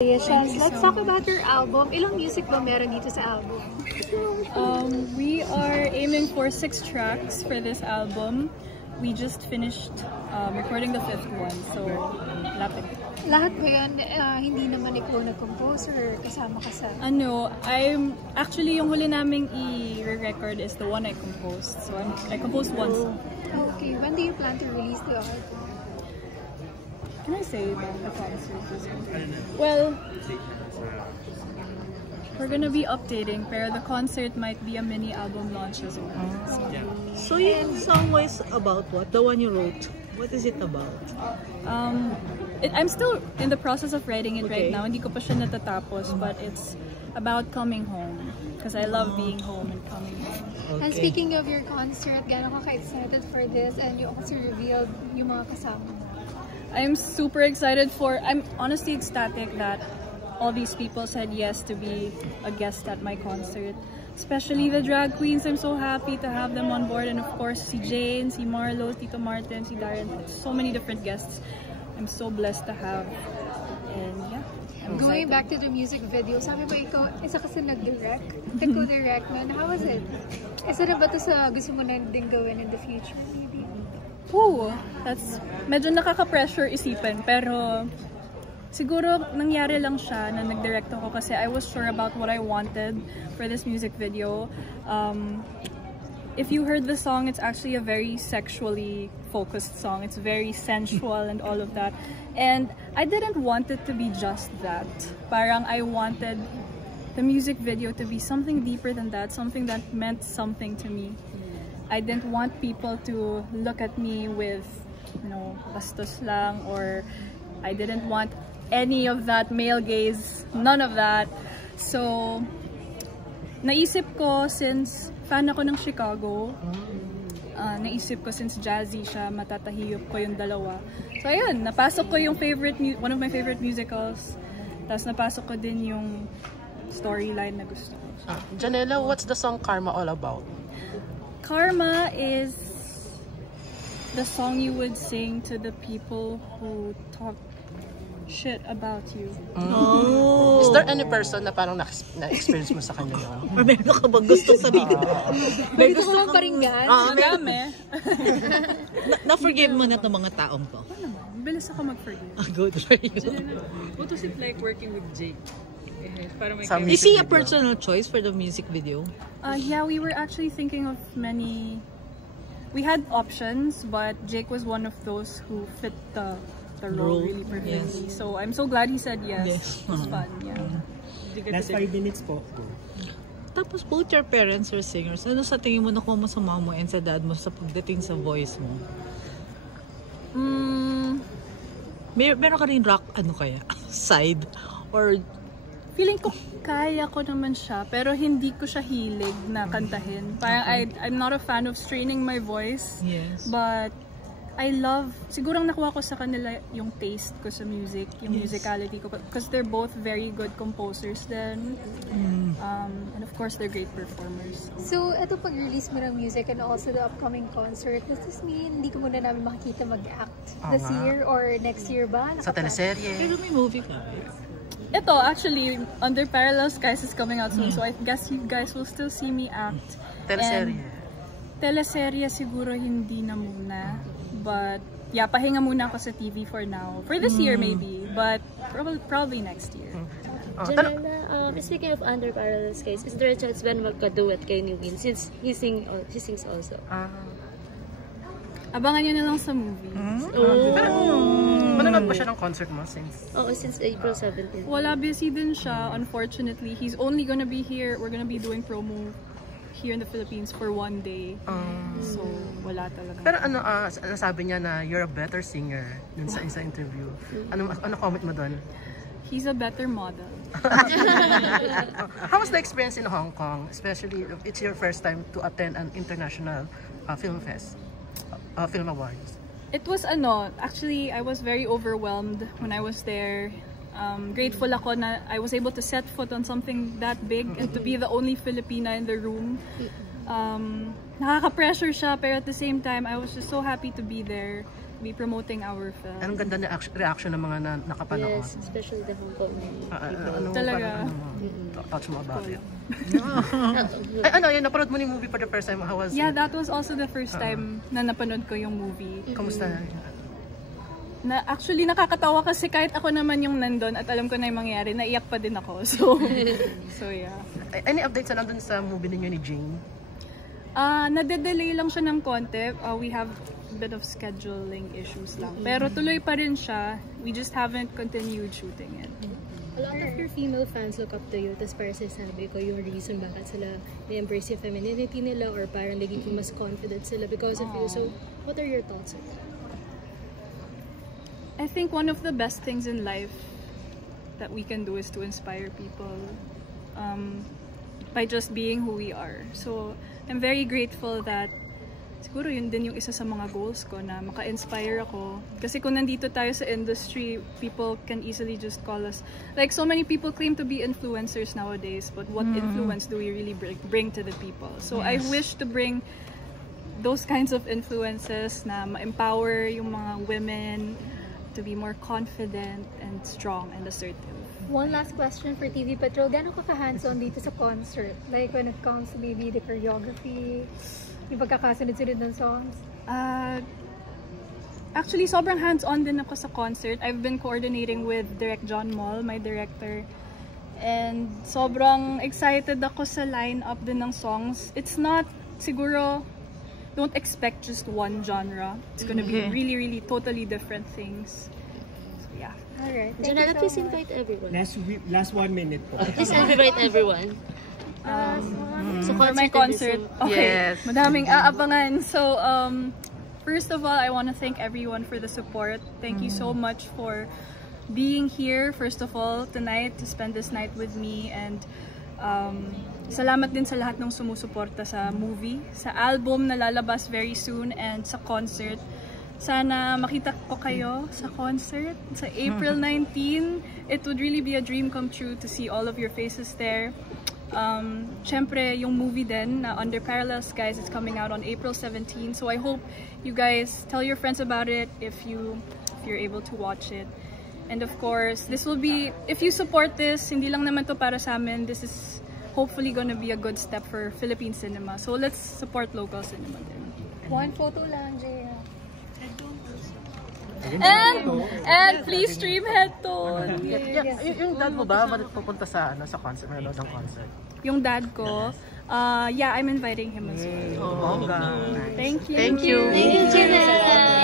Let's talk about your album. Ilang music ba meron dito sa album? We are aiming for 6 tracks for this album. We just finished recording the 5th one, so lapit. Lahat ba yun, hindi naman ikaw nag-compose or kasama ka sa? I'm actually yung huli naming i-record is the one I composed. So I composed one song. Okay, when do you plan to release the album? Can I say about the concert? Well, we're gonna be updating, pero the concert might be a mini album launch as well. So yung song was about what? The one you wrote? What is it about? I'm still in the process of writing it right now. Hindi ko pa siya natatapos, but it's about coming home. Because I love being home and coming home. Okay. And speaking of your concert, gano'n ka excited for this? And you also revealed yung mga kasama mo. I'm super excited I'm honestly ecstatic that all these people said yes to be a guest at my concert. Especially the drag queens. I'm so happy to have them on board. And of course, si Jane, si Marlo, Tito Martin, si Darren. So many different guests. I'm so blessed to have. And yeah. Going back to the music video, sabi ba ikaw, isa kasi nag-direct? Nag-co-direct nun. How was it? Isa na ba ito sa gusto mo na din gawin in the future, maybe? Ooh, that's medyo nakaka-pressure isipin, pero siguro nangyari lang siya na nag-direct ako kasi I was sure about what I wanted for this music video. If you heard the song, it's actually a very sexually focused song. It's very sensual and all of that. And I didn't want it to be just that. Parang I wanted the music video to be something deeper than that, something that meant something to me. I didn't want people to look at me with, bastos lang, or I didn't want any of that male gaze, none of that. So, naisip ko since fan ako ng Chicago, naisip ko since jazzy siya, matatahiyop ko yung dalawa. So ayun, napasok ko yung one of my favorite musicals, tapos napasok ko din yung storyline na gusto ko. Janela, what's the song Karma all about? Karma is the song you would sing to the people who talk shit about you. Oh. Is there any person na parang na-experience mo sa kanya yun? Meron ka bang gustong sabihin? May gusto mo paringgan? Madami. Na-forgive mo na itong mga taong to? Ano naman? Bilis ako mag-forgive. Good for you. What was it like working with Jake? Is he a personal choice for the music video? Yeah, we were actually thinking of many. We had options, but Jake was one of those who fit the role really perfectly. Yes. So I'm so glad he said yes. It was fun, yeah. Last 5 minutes po. Tapos both your parents are singers. Ano sa tingin mo nakuha mo sa mama mo and sa dad mo sa pagdating sa voice mo? Meron ka rin rock, side? Or feeling ko kaya ko naman siya, pero hindi ko siya hilig na kantahin. Parang I'm not a fan of straining my voice. Yes. But I love, siguro nakuha ko sa kanila yung taste ko sa music, yung musicality ko. Because they're both very good composers then. And of course, they're great performers. So, ito pag-release mo ng music and also the upcoming concert, does this mean hindi ko muna namin makikita mag-act this year or next year ba? Sa teleserye. Pero may movie ka. Ito, actually, Under Parallel Skies is coming out soon, so I guess you guys will still see me act. Teleserye? Teleserye siguro hindi na muna. But, yeah, pahinga muna ako sa TV for now. For this year, maybe. But, probably next year. Janela, speaking of Under Parallel Skies, is there a chance when magka-duet kayo ni Win since he sings also? Abangan nyo na lang sa movie. Manonood ba siya ng concert mo since? Oo, since April 17. Wala, busy din siya, unfortunately. He's only gonna be here, we're gonna be doing promo here in the Philippines for 1 day. So, wala talaga. Pero nasabi niya na you're a better singer dun sa interview. Ano comment mo doon? He's a better model. How was the experience in Hong Kong? Especially, it's your first time to attend an international film awards. It was actually I was very overwhelmed when I was there. Grateful ako na I was able to set foot on something that big and to be the only Filipina in the room. Nakaka-pressure siya, pero at the same time I was just so happy to be there. be promoting our film. Anong ganda na reaction ng mga nakapanood? Yes, especially the Hong Kong people. Talaga. Touch mo about it? Yung napanood mo ni movie for the first time, how was Yeah, it? that was also the first time na napanood ko yung movie. Kamusta? Actually, nakakatawa kasi kahit ako naman yung nandun at alam ko na yung mangyayari, naiyak pa din ako. So yeah. Any updates na nandun sa movie ninyo ni Jane? Nade-delay lang siya ng konti. We have a bit of scheduling issues lang. Pero tuloy pa rin siya. We just haven't continued shooting it. A lot of your female fans look up to you. Tapos parang sinasabi ko yung reason bakit sila na-embrace yung femininity nila or parang nagiging mas confident sila because of you. So, what are your thoughts on that? I think one of the best things in life that we can do is to inspire people by just being who we are. So, I'm very grateful that siguro yun din yung isa sa mga goals ko na maka-inspire ako. Kasi kung nandito tayo sa industry, people can easily just call us. Like, so many people claim to be influencers nowadays, but what influence do we really bring to the people? So, I wish to bring those kinds of influences na ma-empower yung mga women to be more confident and strong and assertive. One last question for TV Patrol. Gano'n ka hands-on dito sa concert? Like when it comes to maybe the choreography, yung pagkakasunod-sunod ng songs? Actually, sobrang hands-on din ako sa concert. I've been coordinating with Direct John Moll, my director. And sobrang excited ako sa lineup din ng songs. It's not, siguro, don't expect just one genre. It's gonna be really, really totally different things. So, yeah. Alright. Janela, please invite everyone. Last 1 minute po. Please invite everyone. For my concert. Okay. Yes. Madaming aabangan. So, first of all, I want to thank everyone for the support. Thank you so much for being here, first of all, tonight, to spend this night with me. And salamat din sa lahat ng sumusuporta sa movie, sa album na lalabas very soon, and sa concert. Sana makita ko kayo sa concert sa April 19. It would really be a dream come true to see all of your faces there. Syempre, yung movie din na Under Parallel Skies is coming out on April 17. So I hope you guys tell your friends about it if you're able to watch it. And of course, this will be, if you support this, hindi lang naman to para sa amin, this is hopefully gonna be a good step for Philippine cinema. So let's support local cinema din. One photo lang, Jaya. And please stream Headtone. Yung dad mo ba pupunta sa concert, manood ng concert? Yung dad ko, yeah, I'm inviting him as well. Oh, Thank you. Thank you. Thank you, Janela.